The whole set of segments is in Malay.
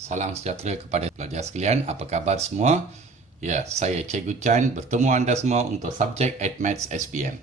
Salam sejahtera kepada pelajar sekalian. Apa khabar semua? Ya, saya Cikgu Chan bertemu anda semua untuk subjek Maths SPM.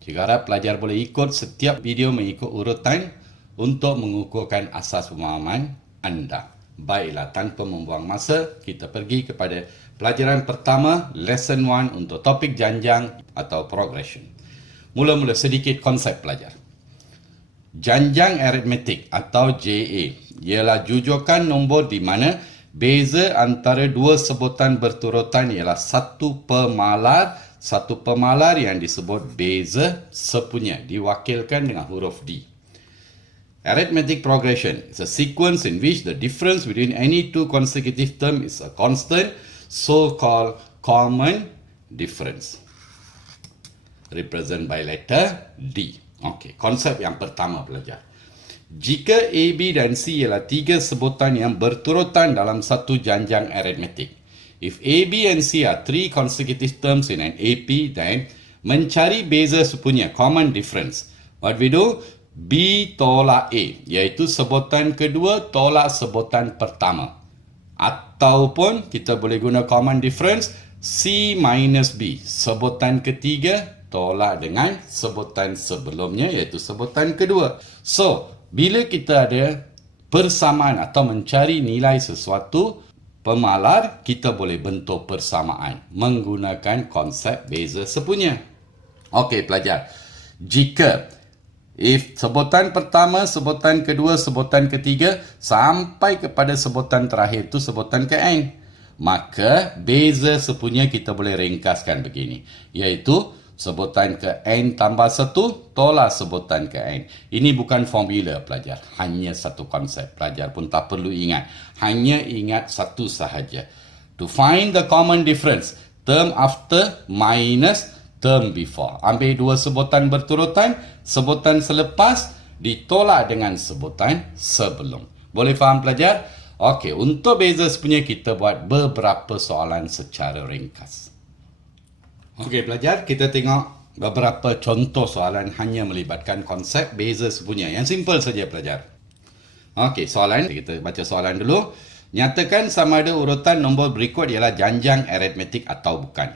Cikgu harap pelajar boleh ikut setiap video mengikut urutan untuk mengukuhkan asas pemahaman anda. Baiklah, tanpa membuang masa, kita pergi kepada pelajaran pertama, lesson 1 untuk topik janjang atau progression. Mula-mula sedikit konsep pelajar. Janjang aritmetik atau JA ialah jujukan nombor di mana beza antara dua sebutan berturutan ialah satu pemalar yang disebut beza sepunya, diwakilkan dengan huruf D. Arithmetic progression is a sequence in which the difference between any two consecutive terms is a constant, so-called common difference, represented by letter D. Okey, konsep yang pertama pelajar. Jika A, B dan C ialah tiga sebutan yang berturutan dalam satu janjang aritmetik. If A, B and C are three consecutive terms in an AP, then mencari beza sepunya, common difference. What we do? B tolak A, iaitu sebutan kedua tolak sebutan pertama. Ataupun kita boleh guna common difference, C minus B, sebutan ketiga tolak dengan sebutan sebelumnya, iaitu sebutan kedua. So, bila kita ada persamaan atau mencari nilai sesuatu pemalar, kita boleh bentuk persamaan menggunakan konsep beza sepunya. Okey pelajar, jika if sebutan pertama, sebutan kedua, sebutan ketiga sampai kepada sebutan terakhir itu sebutan ke N, maka beza sepunya kita boleh ringkaskan begini, iaitu sebutan ke N tambah 1 tolak sebutan ke N. Ini bukan formula pelajar, hanya satu konsep. Pelajar pun tak perlu ingat, hanya ingat satu sahaja. To find the common difference, term after minus term before. Ambil dua sebutan berturutan, sebutan selepas ditolak dengan sebutan sebelum. Boleh faham pelajar? Okey, untuk beza sepunya kita buat beberapa soalan secara ringkas. Okey pelajar, kita tengok beberapa contoh soalan hanya melibatkan konsep beza sepunya. Yang simple saja pelajar. Okey, soalan, kita baca soalan dulu. Nyatakan sama ada urutan nombor berikut ialah janjang aritmetik atau bukan.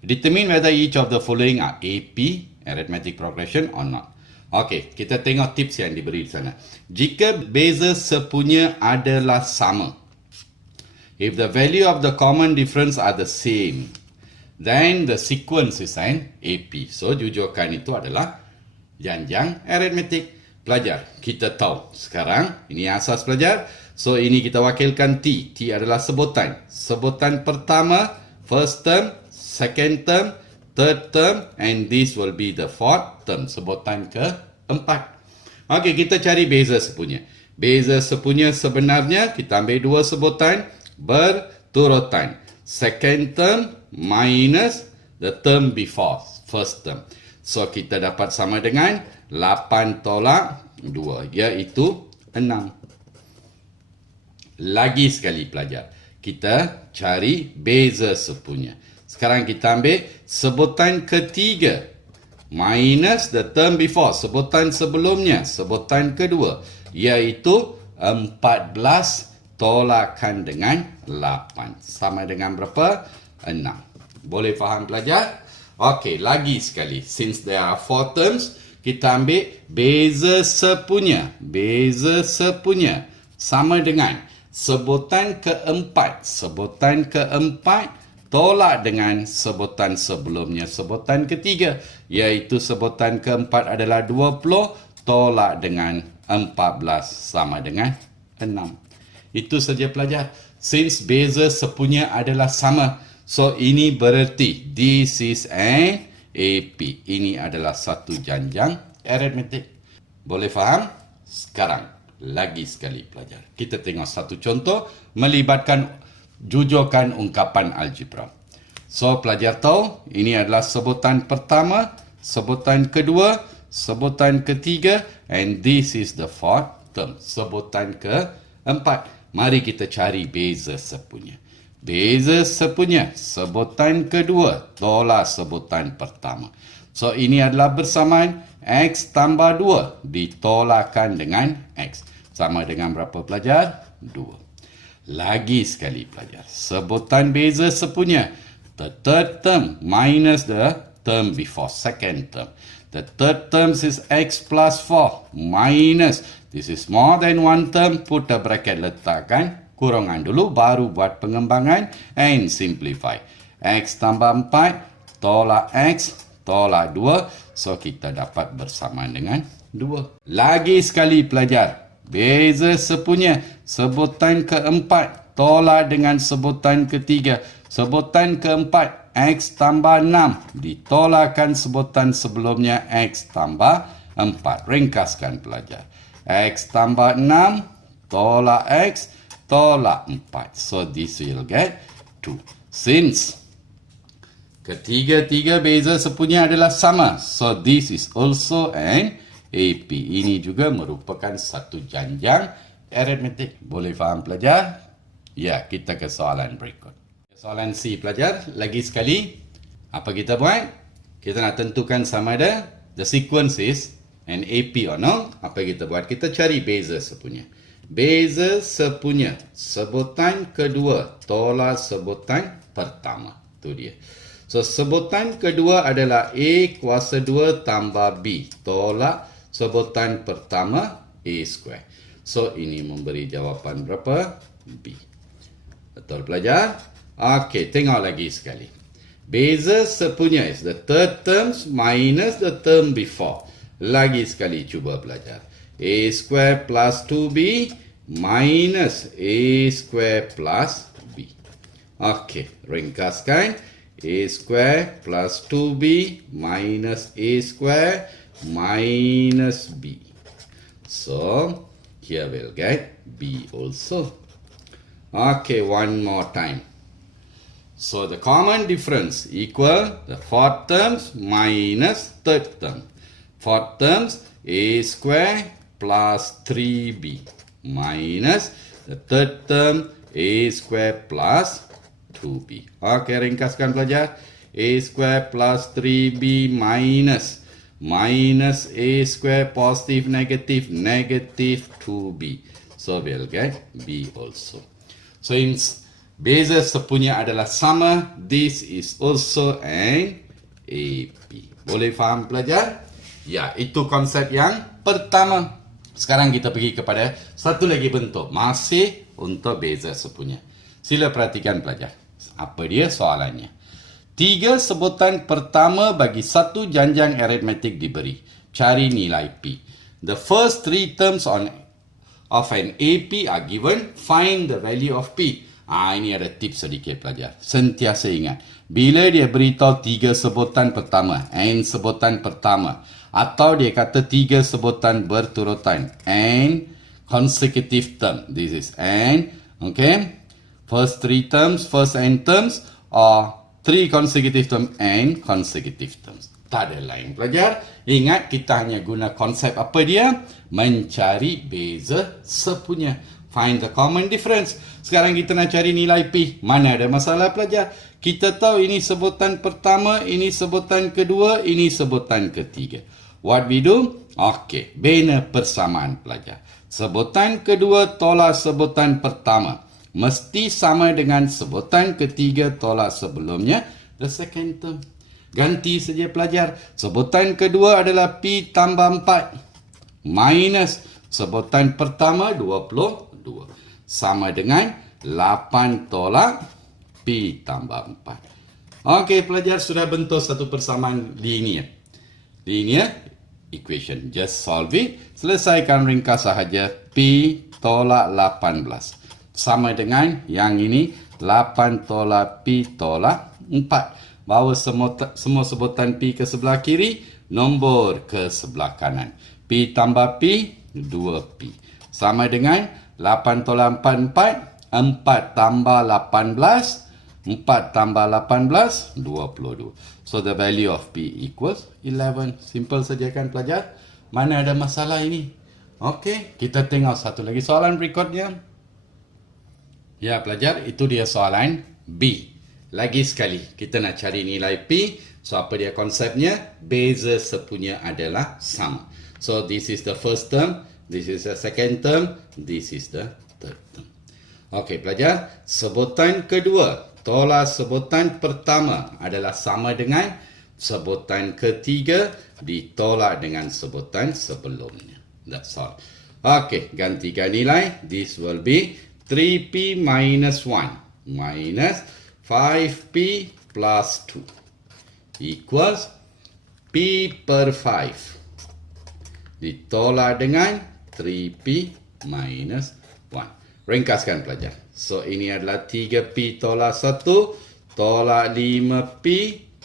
Determine whether each of the following are AP, arithmetic progression or not. Okey, kita tengok tips yang diberi di sana. Jika beza sepunya adalah sama, if the value of the common difference are the same, then the sequence is an AP. So, jujukan itu adalah janjang aritmetik. Pelajar, kita tahu sekarang, ini asas pelajar. So, ini kita wakilkan T. T adalah sebutan. Sebutan pertama, first term, second term, third term, and this will be the fourth term. Sebutan keempat. Okey, kita cari beza sepunya. Beza sepunya sebenarnya, kita ambil dua sebutan berturutan. Second term minus the term before, first term. So, kita dapat sama dengan 8 tolak 2, iaitu 6. Lagi sekali pelajar, kita cari beza sepunya. Sekarang kita ambil sebutan ketiga minus the term before, sebutan sebelumnya, sebutan kedua, iaitu 14 tolakkan dengan 8. Sama dengan berapa? 6. Boleh faham pelajar? Okey, lagi sekali. Since there are 4 terms, kita ambil beza sepunya. Beza sepunya sama dengan sebutan keempat. Sebutan keempat tolak dengan sebutan sebelumnya, sebutan ketiga, iaitu sebutan keempat adalah 20 tolak dengan 14 sama dengan 6. Itu saja pelajar. Since beza sepunya adalah sama, so ini bererti this is an AP. Ini adalah satu janjang aritmetik. Boleh faham? Sekarang, lagi sekali pelajar. Kita tengok satu contoh melibatkan jujukan ungkapan algebra. So, pelajar tahu, ini adalah sebutan pertama, sebutan kedua, sebutan ketiga, and this is the fourth term. Sebutan keempat. Mari kita cari beza sepunya. Beza sepunya, sebutan kedua tolak sebutan pertama. So, ini adalah bersamaan X tambah 2 ditolakkan dengan X. Sama dengan berapa pelajar? 2. Lagi sekali pelajar. Sebutan beza sepunya. The third term minus the term before, second term. The third term is x plus 4 minus, this is more than one term, put a bracket, letakkan kurangan dulu, baru buat pengembangan and simplify. X tambah 4, tolak X, tolak 2, so kita dapat bersamaan dengan 2. Lagi sekali pelajar, beza sepunya, sebutan keempat, tolak dengan sebutan ketiga. Sebutan keempat, X tambah 6, ditolakkan sebutan sebelumnya X tambah 4. Ringkaskan pelajar. X tambah 6, tolak X, tolak 4. So this will get 2. Since ketiga-tiga beza sepunya adalah sama, so this is also an AP. Ini juga merupakan satu janjang aritmetik. Boleh faham pelajar? Ya, kita ke soalan berikut. Soalan C pelajar, lagi sekali, apa kita buat? Kita nak tentukan sama ada the sequence is an AP or no. Apa kita buat? Kita cari beza sepunya. Beza sepunya, sebutan kedua tolak sebutan pertama. Itu dia. So, sebutan kedua adalah A kuasa 2 tambah B. Tolak sebutan pertama A square. So, ini memberi jawapan berapa? B. Betul pelajar? Okey, tengok lagi sekali. Beza sepunya is the third terms minus the term before. Lagi sekali cuba belajar. A square plus 2B minus A square plus B. Okey, ringkaskan. A square plus 2B minus A square minus B. So, here we'll get B also. Okay, one more time. So, the common difference equal the fourth terms minus third term. Fourth terms, A square plus 3B minus the third term, A square plus 2B. Okay, ringkaskan pelajar. A square plus 3B minus A square positive negative negative 2B. So, we'll get B also. So, in beza sepunya adalah sama, this is also an AP. Boleh faham pelajar? Ya, itu konsep yang pertama. Sekarang kita pergi kepada satu lagi bentuk, masih untuk beza sepunya. Sila perhatikan pelajar. Apa dia soalannya? 3 sebutan pertama bagi satu janjang aritmetik diberi. Cari nilai P. The first 3 terms of an AP are given. Find the value of P. Ini ada tips sedikit pelajar. Sentiasa ingat. Bila dia beritahu 3 sebutan pertama, and sebutan pertama, atau dia kata 3 sebutan berturutan, and consecutive term. This is and, okay? First 3 terms, first n terms, or 3 consecutive term and consecutive terms. Tak ada lain pelajar. Ingat, kita hanya guna konsep apa dia? Mencari beza sepunya. Find the common difference. Sekarang kita nak cari nilai P. Mana ada masalah pelajar? Kita tahu ini sebutan pertama, ini sebutan kedua, ini sebutan ketiga. What we do? Okey, bina persamaan pelajar. Sebutan kedua tolak sebutan pertama. Mesti sama dengan sebutan ketiga tolak sebelumnya, the second term. Ganti saja pelajar. Sebutan kedua adalah P tambah 4 minus sebutan pertama 22. Sama dengan 8 tolak P tambah 4. Okey, pelajar sudah bentuk satu persamaan linear. Linear equation. Just solve it. Selesaikan ringkas sahaja. P tolak 18. Sama dengan yang ini. 8 tolak P tolak 4. Bawa semua sebutan P ke sebelah kiri. Nombor ke sebelah kanan. P tambah P, 2P. Sama dengan 8 tolak 4, 4. 4 tambah 18. 4 tambah 18, 22. So, the value of P equals 11. Simple saja kan pelajar? Mana ada masalah ini? Okey, kita tengok satu lagi soalan berikutnya. Ya pelajar, itu dia soalan B. Lagi sekali, kita nak cari nilai P. So, apa dia konsepnya? Beza sepunya adalah sama. So, this is the first term. This is the second term. This is the third term. Okey, pelajar. Sebutan kedua tolak sebutan pertama adalah sama dengan sebutan ketiga ditolak dengan sebutan sebelumnya. That's all. Okey, gantikan nilai. This will be 3p minus 1 minus 5p plus 2 equals p per 5 ditolak dengan 3p minus 1. Ringkaskan pelajar. So, ini adalah 3p tolak 1, tolak 5p,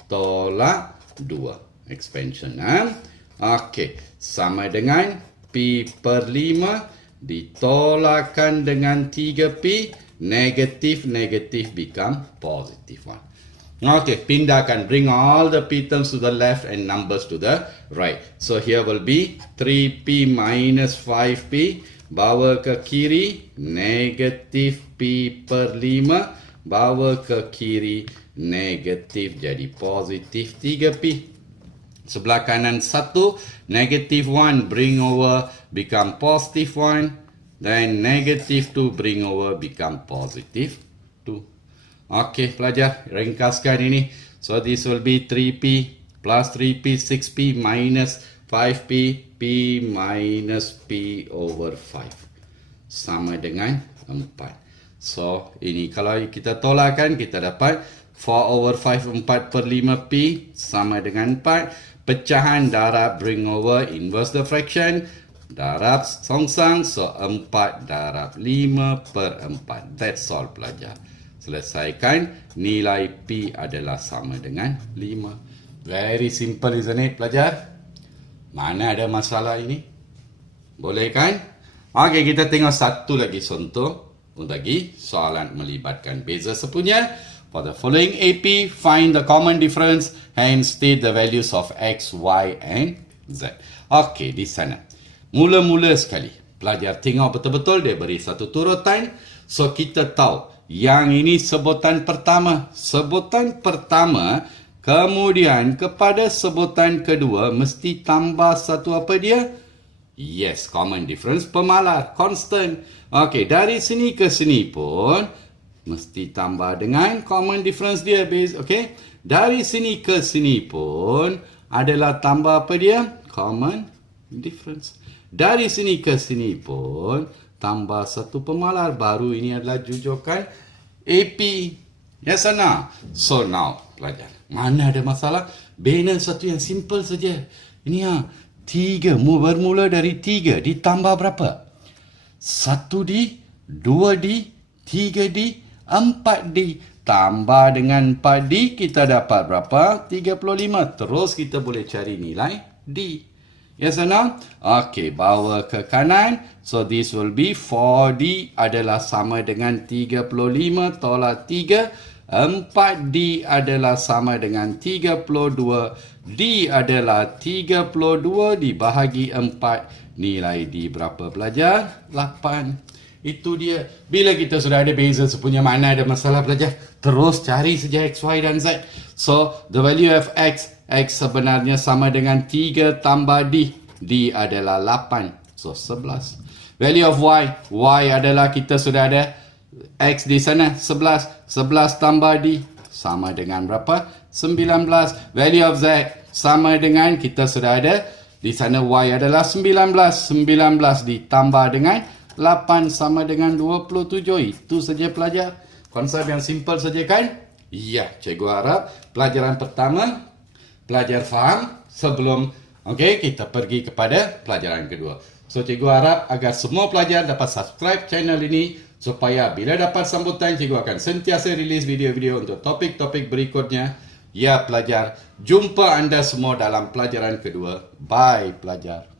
tolak 2. Expansion. Okey, sama dengan p per 5 ditolakkan dengan 3p, negatif become positive 1. Okay, pindahkan. Bring all the p terms to the left and numbers to the right. So here will be 3p minus 5p. Bawa ke kiri, negatif p per 5. Bawa ke kiri, negatif jadi positif 3p. Sebelah kanan 1, negative 1 bring over become positive 1. Then negative 2 bring over become positive 2. Okey, pelajar, ringkaskan ini. So this will be 3p plus 3p, 6p minus 5p, p minus p over 5. Sama dengan 4. So, ini kalau kita tolakkan, kita dapat 4 over 5, 4 per 5p sama dengan 4. Pecahan darab bring over inverse the fraction. Darab songsang, so 4 darab 5 per 4. That's all pelajar. Selesaikan, nilai P adalah sama dengan 5. Very simple, isn't it pelajar? Mana ada masalah ini? Boleh kan? Okey, kita tengok satu lagi contoh. Lagi soalan melibatkan beza sepunya. For the following AP, find the common difference and state the values of X, Y and Z. Okey, di sana. Mula-mula sekali, pelajar tengok betul-betul dia beri satu turutan. So, kita tahu yang ini sebutan pertama. Sebutan pertama, kemudian kepada sebutan kedua, mesti tambah satu apa dia? Yes, common difference, pemalar, constant. Okey, dari sini ke sini pun, mesti tambah dengan common difference dia. Okey, dari sini ke sini pun, adalah tambah apa dia? Common difference. Dari sini ke sini pun, tambah satu pemalar baru. Ini adalah jujukan AP. Yes or no? So now, pelajar. Mana ada masalah? Bina satu yang simple saja. Ini 3. Bermula dari 3. Ditambah berapa? 1D, 2D, 3D, 4D. Tambah dengan 4D, kita dapat berapa? 35. Terus kita boleh cari nilai D. Yes or no? Okey, bawa ke kanan. So, this will be 4D adalah sama dengan 35 tolak 3. 4D adalah sama dengan 32. D adalah 32 dibahagi 4. Nilai D berapa pelajar? 8. Itu dia. Bila kita sudah ada beza sepunya, mana ada masalah pelajar? Terus cari saja X, Y dan Z. So, the value of X sebenarnya sama dengan 3 tambah D. D adalah 8. So, 11. Value of Y adalah kita sudah ada X di sana, 11. 11 tambah D sama dengan berapa? 19. Value of Z sama dengan kita sudah ada di sana Y adalah 19. 19 ditambah dengan 8 sama dengan 27. Itu saja pelajar. Konsep yang simple saja kan? Ya, cikgu harap pelajaran pertama pelajar faham sebelum kita pergi kepada pelajaran kedua. So, cikgu harap agar semua pelajar dapat subscribe channel ini supaya bila dapat sambutan, cikgu akan sentiasa rilis video-video untuk topik-topik berikutnya. Ya, pelajar. Jumpa anda semua dalam pelajaran kedua. Bye, pelajar.